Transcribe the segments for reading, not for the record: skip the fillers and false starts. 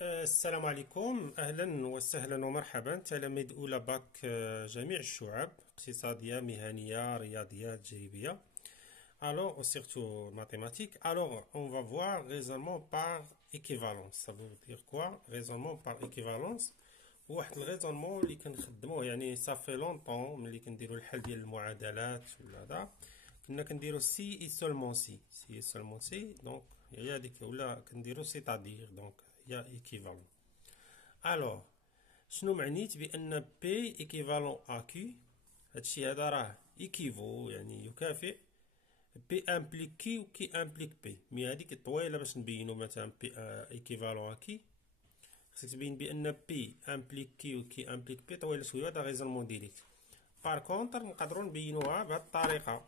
السلام عليكم، أهلا وسهلا ومرحبا تلاميذ أولى باك، جميع الشعب اقتصادية مهنية رياضيات تجريبية. Alors, surtout mathématiques. Alors, on va voir raisonnement par équivalence. Ça veut dire quoi? Raisonnement par équivalence. واحد الريزونمون اللي كنخدموه يعني صافي لونطون ملي كنديرو الحل ديال المعادلات ولا هذا. كنا كنديرو سي اي سولمون سي دونك هي هذيك، ولا كنديرو سيتادير دونك هي ايكيفالون. الوغ شنو معنيت بان بي ايكيفالون ا كيو؟ هادشي هذا راه ايكيفو يعني يكافئ بي امبليك كي وكي امبليك بي. مي هذيك طويله باش نبينو مثلا بي ايكيفالون ا كي، خصك تبين بان بي امبليك كي وكي امبليك بي طويله شويه. هذا ريزونمون ديريكت. بار كونتر نقدروا نبينوها بهذه الطريقه.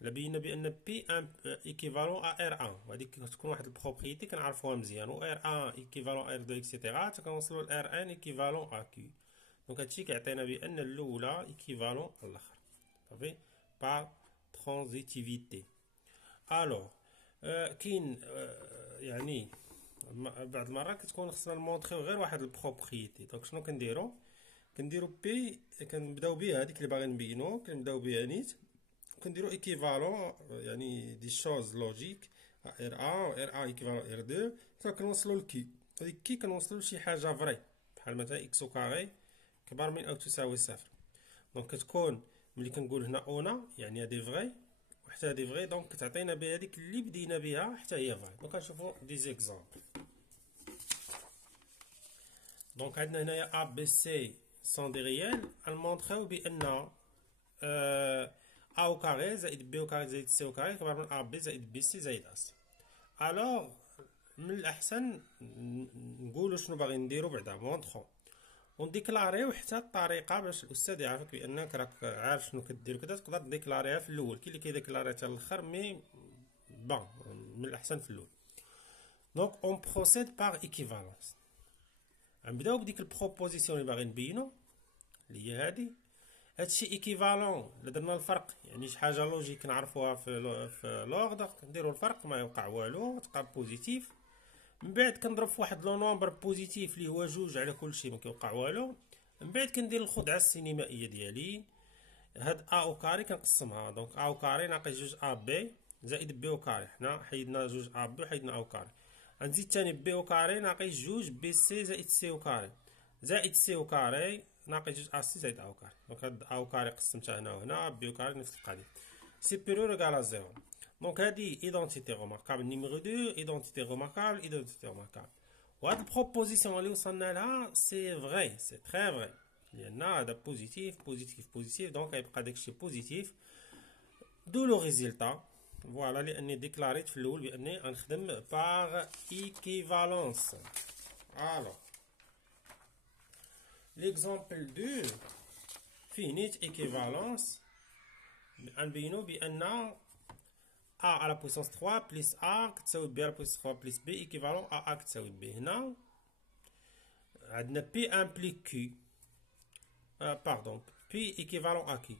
لا بينا بان بي ايكيفالون ا ار 1، وهذيك تكون واحد البروبريتي كنعرفوها مزيان، و ار 1 ايكيفالون ار 2 اكسيتيرا تكنوصلوا ل ار ان ايكيفالون ا كيو. دونك هادشي كيعطينا بان الاولى ايكيفالون الاخر صافي با ترانزيتيفيتي. الوغ كاين يعني بعض المرات كتكون خصنا نمونطريو غير واحد البروبريتي. دونك شنو كنديرو بي، كنبداو بها هذيك اللي باغي نبينو، كنبداو بها نيت كنديرو ايكيفالون يعني دي شوز لوجيك. ار 1 ار 1 ايكيفالون ار 2 حتى كنوصلو لكي. هذيك كي كنوصلو لشي حاجه فري، بحال مثلا اكس او كاري كبر من او تساوي صفر. دونك كتكون ملي كنقول هنا اونا يعني هادي فغي وحتى هادي فغي، دونك كتعطينا بها هذيك اللي بدينا بها حتى هي فغي. دونك غنشوفو دي زيكزامبل. دونك عندنا هنايا ا بي سي سون دي ريال، غنمونطخيو بان ا او كاري زائد بي او كاري زائد سي او كاري كبر من ا بي زائد بي سي زائد اس. الوغ من الاحسن نقولوا شنو باغي نديرو بعدا مونطخو ونديكلاريو حتى الطريقه باش الاستاذ يعرفك بانك راك عارف شنو كدير كذا، تقدر تديكلاريها في الاول. كاين اللي كيديكلاريها حتى الاخر، مي بون من الاحسن في الاول. دونك اون بروسيد باغ ايكيفالونس. غنبداو بديك البروبوزيسيون اللي باغي نبينو اللي هي هادي. هادشي ايكيفالون الا درنا الفرق يعني شي حاجه لوجيك نعرفوها في لوغدر، كنديرو الفرق ما يوقع والو تبقى بوزيتيف. من بعد كنضرب في واحد لو نومبر بوزيتيف اللي هو جوج على كل شيء ما كيوقع والو. من بعد كندير الخدعه السينمائيه ديالي، هاد ا او كاري كنقسمها. دونك ا او كاري ناقص جوج ا بي زائد بي او كاري، حنا حيدنا جوج ا بي وحيدنا ا او كاري. غنزيد تاني بي او كاري ناقص جوج بي سي زائد سي او كاري زائد سي او كاري ناقص جوج ا سي زائد ا او كاري. دونك هاد ا او كاري قسمتها هنا وهنا، بي او كاري نفس القضيه. سيبيريور ايكال ا زيرو. دونك هادي ايدونتيتي روماركابل نيميرو 2، ايدونتيتي روماركابل، ايدونتيتي روماركابل. وهاد البروبوزيسيون اللي وصلنا لها سي فغي، سي تري فغي، لان هذا بوزيتيف بوزيتيف بوزيتيف، دونك غيبقى داكشي بوزيتيف. دو لو ريزولتا فوالا لاني ديكلاريت في الاول باني غنخدم باغ ايكيفالونس. الوغ ليكزامبل 2 فيه نيت ايكيفالونس. غنبينو بان a à la puissance 3 plus a كتساوي b à la puissance 3 plus b équivalent à a كتساوي b. هنا عندنا p implique q، باردون p équivalent à q،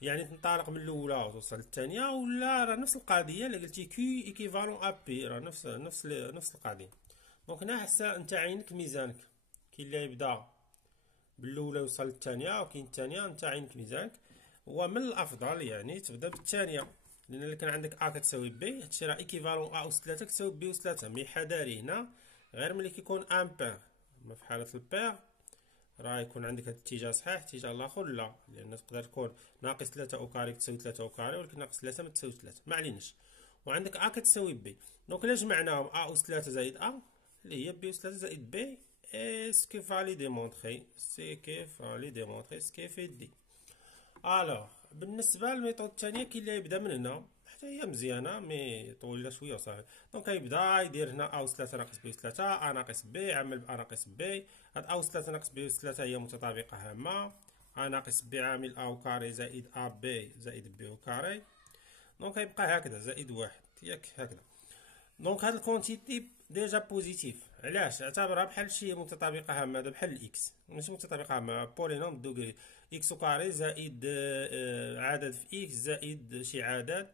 يعني تنطلق من الاولى وتوصل للثانيه، ولا راه نفس القضيه. الا قلتي q équivalent à p راه نفس القضيه. دونك هنا حسا انت عينك ميزانك، كاين اللي يبدا بالاولى يوصل للثانيه، وكاين الثانيه انت عينك ميزانك. ومن الافضل يعني تبدا بالثانيه، لان اللي كان عندك ا كتساوي بي هادشي راه ايكيفالون ا اس 3 كتساوي بي اس 3. مي حذاري هنا غير ملي كيكون ان بير، اما في حاله البير راه يكون عندك هاد الاتجاه صحيح الاتجاه الاخر لا، لان تقدر تكون ناقص 3 او كاري كتساوي 3 او كاري، ولكن ناقص 3 ما تساويش 3، ما عليناش. وعندك ا كتساوي بي، دونك الا جمعناهم ا اس 3 زائد ا اللي هي بي اس 3 زائد بي، ce qu'il fallait démontrer, ce qui fait dit. الوغ بالنسبه للميثود الثانيه كاين اللي يبدا من هنا حتى هي مزيانه مي طويله شويه وصافي. دونك يبدا يدير هنا ا اس 3 ناقص بي اس 3 ا ناقص بي عامل ب ا ناقص بي. هاد ا اس 3 ناقص بي اس 3 هي متطابقه هامه، ا ناقص بي عامل ا او كاري زائد ا بي زائد بي او كاري. دونك يبقى هكذا زائد واحد ياك هكذا. دونك هاد الكونتيتي ديجا بوزيتيف، علاش؟ اعتبرها بحال شي متطابقه هامه، بحال الاكس ماشي متطابقه هامه، بولينوم دوغري اكس كاري زائد عدد في اكس زائد شي عدد.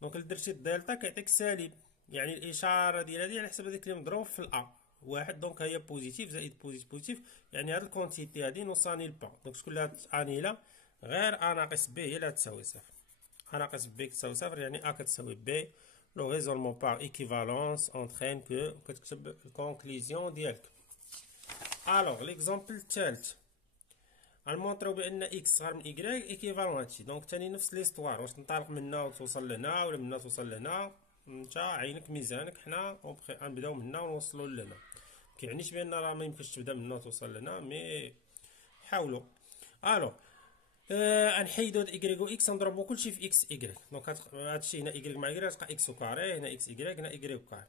دونك درتي الدلتا كيعطيك سالب، يعني الاشاره ديال هادي على حسب هذيك اللي مضروب في الا. واحد، دونك هي بوزيتيف زائد بوزيتيف، يعني هاد الكونتيتي هادي نو سانيل با، دونك شكون اللي غتانيلا؟ غير ا ناقص بي هي اللي تساوي صفر. ا ناقص بي كتساوي صفر، يعني ا كتساوي بي. لو ريزونمون باغ ايكيفالونس اونترين كو، كتكتب الكونكليزيون ديالك. الوغ ليكزومبل الثالث، غنمونطريو بان اكس صغار من ايكغيك ايكيفالون هادشي، دونك تاني نفس ليستوار، واش تنطلق من هنا وتوصل لهنا ولا من هنا توصل لهنا، نتا عينك ميزانك، حنا غنبداو من هنا ونوصلو لهنا. مكيعنيش بان راه ميمكنش تبدا من هنا وتوصل لهنا، مي حاولوا. الوغ غنحيدو هاد ايكغيك و اكس، نضربو كلشي في اكس ايكغيك، دونك هادشي هنا ايكغيك مع ايكغيك تلقى اكس وكاري، هنا اكس ايكغيك، هنا ايكغيك وكاري.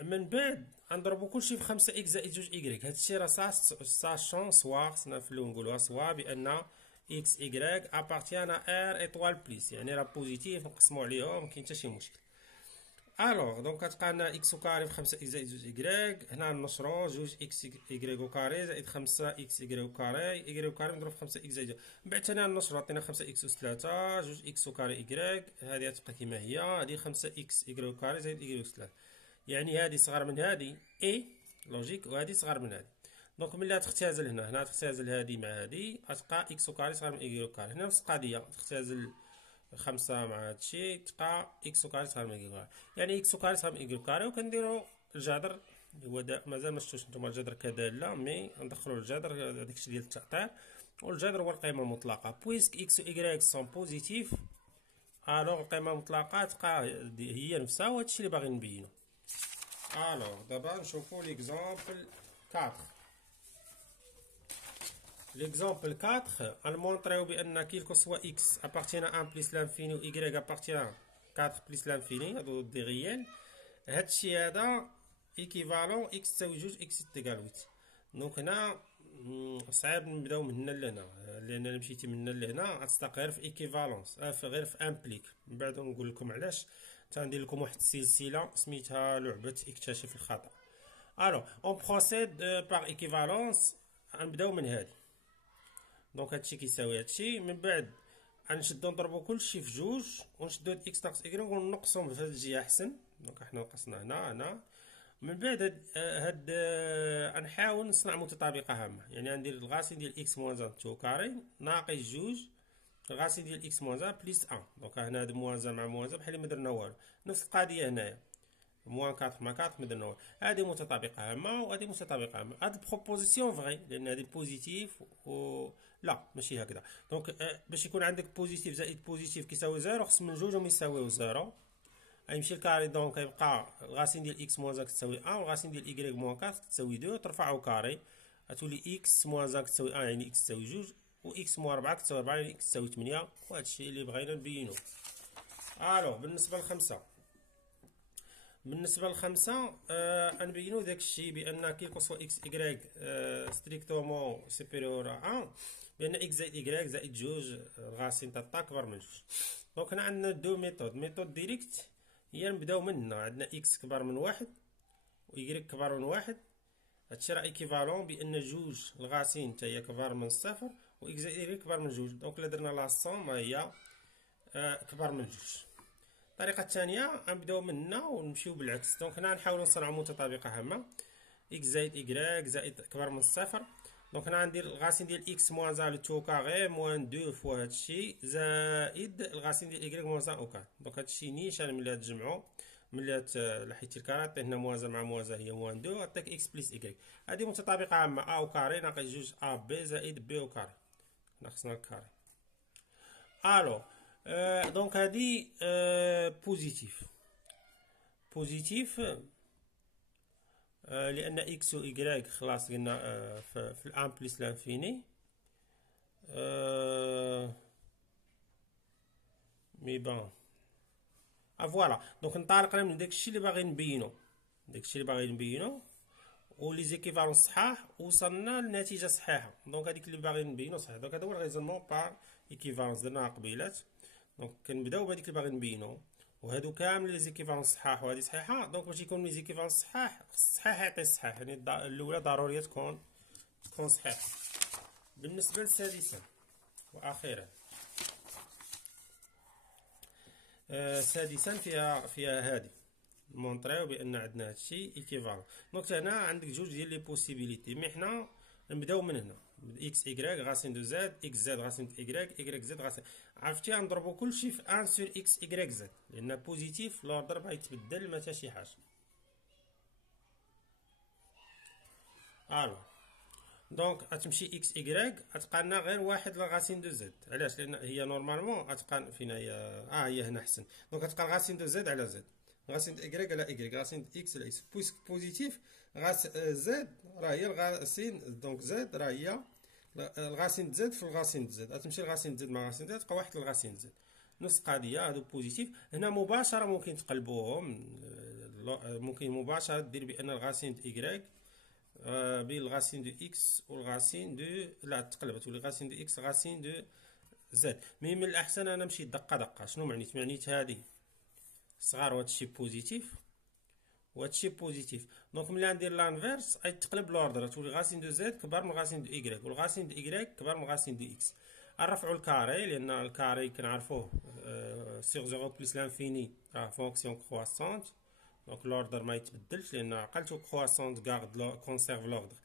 من بعد غنضربو كلشي في 5 اكس زائد 2 ايكغيك. هادشي راه ساشون سوا، خصنا نفلو نقولوها سوا بان اكس ايكغيك ابارتيان ا ار ايطوال بليس، يعني راه بوزيتيف نقسمو عليهم مكاين حتى شي مشكل. الوغ دونك كتلقى لنا اكس وكاري في 5 اكس زائد 2 ايكغيك، هنا نشرو 2 اكس ايكغيك وكاري زائد 5 اكس ايكغيك وكاري، ايكغيك وكاري مضروب في 5 اكس زائد 2، من بعد ثاني نشرو عطينا 5 اكس و 3 2 اكس وكاري ايكغيك، هادي غتبقى كيما هي، هادي 5 اكس ايكغيك وكاري زائد ايكغيك و 3، يعني هادي صغر من هادي اي لوجيك، وهادي صغر من هادي. دونك ملي تختزل هنا تختزل هادي مع هادي، غتلقى اكس وكاري صغر من ايكغيك وكاري. هنا نفس القضيه، تختزل 5 مع هادشي تلقى اكس وكاري صغر من ايكغيك وكاري، يعني اكس وكاري صغر من ايكغيك وكاري. وكنديرو الجذر، هو مازال ما شفتوش نتوما الجذر كداله، مي ندخلو الجذر داكشي ديال التأطير، والجذر هو القيمه المطلقه. بويسك اكس و ايكغيك سون بوزيتيف، الوغ القيمه المطلقه تلقى هي نفسها، وهادشي اللي باغي نبينو. الوغ دابا نشوفو ليكزومبل 4. ليكزومبل 4 غنمونطريو بان كيلكو سوا اكس ابارتيان 1 بليس لانفيني و ايكغيك ابارتيان 4 بليس لانفيني، هادو دي ريال، هادشي هذا ايكيفالون اكس تساوي 2 اكس تيكال 8. دونك هنا صعيب نبداو من هنا لهنا، لان مشيتي من هنا لهنا غتستقر غير في ايكيفالونس، غير في امبليك. من بعد نقول لكم علاش، تندير لكم واحد السلسله سميتها لعبه اكتشاف الخطا. الو اون بروسيد باغ ايكيفالونس، غنبداو من هادي، دونك هادشي كيساوي هادشي، من بعد غنشدو نضربو كلشي في جوج، ونشدو هاد اكس ناقص ايكغيك ونقسم في هاد الجهه احسن، دونك حنا نقصنا هنا. من بعد هاد غنحاول نصنع متطابقه هامه، يعني غندير الغاسين ديال اكس موان 2 كاري ناقص جوج الغاسين ديال اكس موان 1 بليس 1، دونك هنا هاد موان 1 مع موان 1 بحال ما درنا والو، نفس القضيه هنايا موان 4 مع 4 ما درنا والو. هادي متطابقه هامه وهادي متطابقه هامه، هاد البروبوزيسيون فغي لان هادي بوزيتيف و لا ماشي هكذا. دونك باش يكون عندك بوزيتيف زائد بوزيتيف كيساوي زيرو، خص من جوجهم يساويو زيرو، غيمشي الكاري، دونك يبقى الغاسين ديال اكس موان 1 كتساوي 1 والغاسين ديال ايكغيك موان 4 كتساوي 2، ترفعو كاري غتولي اكس موان 1 كتساوي 1 يعني اكس تساوي 2، و اكس موان 4 كتساوي 4 يعني اكس تساوي 8، وهادشي اللي بغينا نبينو. الو بالنسبه للخمسه غنبينو داكشي بان كيلكو سوا اكس ايكغيك ستريكتومون سوبيريور ا 1، بان اكس زائد ايكغيك زائد جوج الغاسين تاع طا كبر من جوج. دونك هنا عندنا دو ميثود ديريكت، هي نبداو من هنا، عندنا اكس كبر من واحد و ايكغيك كبر من واحد، هادشي راه ايكيفالون بان جوج الغاسين تا هي كبر من صفر و اكس زائد ايكغيك كبر من جوج، دونك الا درنا لا سوم هي كبر من جوج. الطريقه الثانيه غنبداو من هنا ونمشيو بالعكس، دونك هنا نحاولوا نصنعوا متطابقه هامه، اكس زائد ايكغيك زائد كبر من الصفر، دونك هنا غندير الغاسين ديال اكس موان 1 لو كاري موان 2 فوا هادشي زائد الغاسين ديال ايكغيك موان 1 او كار، دونك هادشي نيشان ملي تجمعوا، ملي لحيتي الكاري عطيه هنا موان 1 مع موان 1 هي موان 2، عطيك اكس بليس ايكغيك، هادي متطابقه عامه ا او كاري ناقص جوج ا بي زائد بي او كاري، هنا خصنا الكاري. الو دونك هادي بوزيتيف لان اكس و ايكغيك خلاص قلنا في الان بليس لانفيني، مي بون فوالا. دونك نطالقنا من داكشي اللي باغي نبينو، و لي زيكيفالون صحاح وصلنا لنتيجه صحيحه، دونك هذيك اللي باغي نبينو صحيح. دونك هذا هو الريزونمون بار ايكيفالونس درناها قبيلات، دونك كنبداو بهذيك اللي باغي نبينو، وهادو كامل لي زيكيفالون صحاح وهادي صحيحه. دونك باش يكون لي زيكيفالون صحاح الصحيح يعطي الصحيح، يعني الاولى ضروريه تكون صحيحه. بالنسبه للسادسه واخيرا، سادسا فيها هادي، مونطريو بان عندنا هادشي ايكيفالون. دونك هنا عندك جوج ديال لي بوسيبيليتي، مي حنا نبداو من هنا، اكس ايكغيك غاسين دو زد، اكس زد غاسين دو ايكغيك، ايكغيك زد غاسين، عرفتي غنضربو كلشي في 1 سور اكس ايكغيك زد، لان بوزيتيف لوردر غيتبدل ما تا شي حاجه. الو دونك غتمشي اكس ايكغيك غتبقى لنا غير واحد لغاسين دو زد، علاش؟ لان هي نورمالمون غتبقى فين هي، هي هنا احسن. دونك غتبقى غاسين دو زد على زد، غاسين دو ايكغيك على ايكغيك، غاسين دو اكس على اكس، بويسك بوزيتيف غاس زد راه هي الغاسين، دونك زد راه هي الغاسين زد في الغاسين زد، غتمشي لغاسين زد مع غاسين زد تبقى واحد لغاسين زد، نفس القضيه. هادو بوزيتيف هنا مباشره ممكن تقلبوهم، ممكن مباشره دير بان الغاسين دو ايكغيك بين الغاسين دو اكس والغاسين دو، لا تقلب تولي غاسين دو اكس غاسين دو زد. مي من الاحسن انا نمشي دقه دقه. شنو معنيت هادي صغار وهادشي بوزيتيف وهادشي بوزيتيف، دونك ملي غندير لانفيرس غيتقلب لوردر، تولي غاسين دو زد كبر من غاسين دو ايكغيك، والغاسين دو ايكغيك كبر من غاسين دو اكس. نرفعو الكاري لان الكاري كنعرفوه سيغ زيرو بلس لانفيني راه فونكسيون كرواسونت، دونك لوردر ما يتبدلش لان عقلتو كرواسونت غارد كونسيرف لوردر.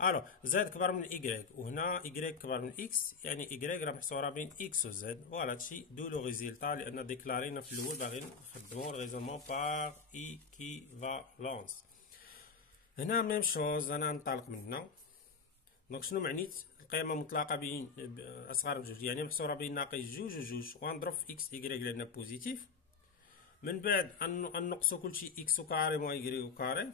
الو زد كبر من ايكغيك، وهنا ايكغيك كبر من اكس، يعني ايكغيك راه محصوره بين اكس و زد. فوالا هادشي دو لو ريزولتا، لان ديكلارينا في الاول باغيين نخدمو الريزونمون باغ ايكيفالونس. هنا ميم شوز انا ننطلق من هنا. دونك شنو معنيت القيمه مطلقه بين اصغر من جوج، يعني محصوره بين ناقص جوج و جوج، وغنضرب في اكس ايكغيك لان بوزيتيف، من بعد نقصو كلشي اكس و كاري موان ايكغيك و كاري،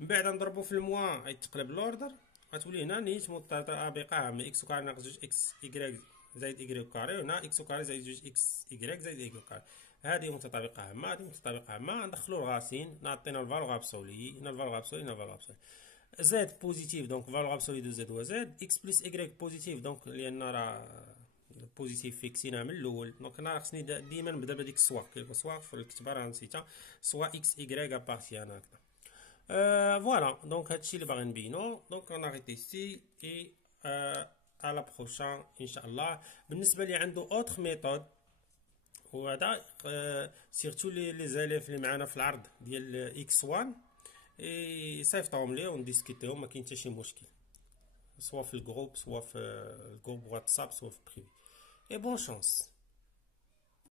من بعد نضربو في الموا غيتقلب لوردر، غتولي هنا نيت متطابقه مع اكس و كاري ناقص جوج اكس ايكغيك زائد ايكغيك كاري، وهنا اكس و كاري زائد جوج اكس ايكغيك زائد ايكغيك كاري. هذه متطابقه عامه، هذه متطابقه عامه. ندخلو الغاسين نعطينا الفالور ابسولي، هنا الفالور ابسولي، هنا الفالور ابسولي. زد بوزيتيف دونك فالور ابسولي دو زد هو زد، اكس بلس ايكغيك بوزيتيف دونك لان راه بوزيتيف فيكسينها من الاول، دونك انا خصني ديما نبدا بهذيك السوا، كيلكو سوا في الكتابه راه نسيتها، سوا اكس ايكغيك ابارتيان هكذا. فوالا دونك هادشي اللي باغي نبينو. دونك انا غيتي سي اي à la prochaine ان شاء الله. بالنسبه لي عنده اوتر ميثود، وهذا سيرتو لي زاليف اللي معانا في العرض ديال اكس 1 يصيفطوهم لي ونديسكوتيهم، ما كاين حتى شي مشكل، سواء في الجروب سواء في الجروب واتساب سواء في بريفي. اي بون شانس.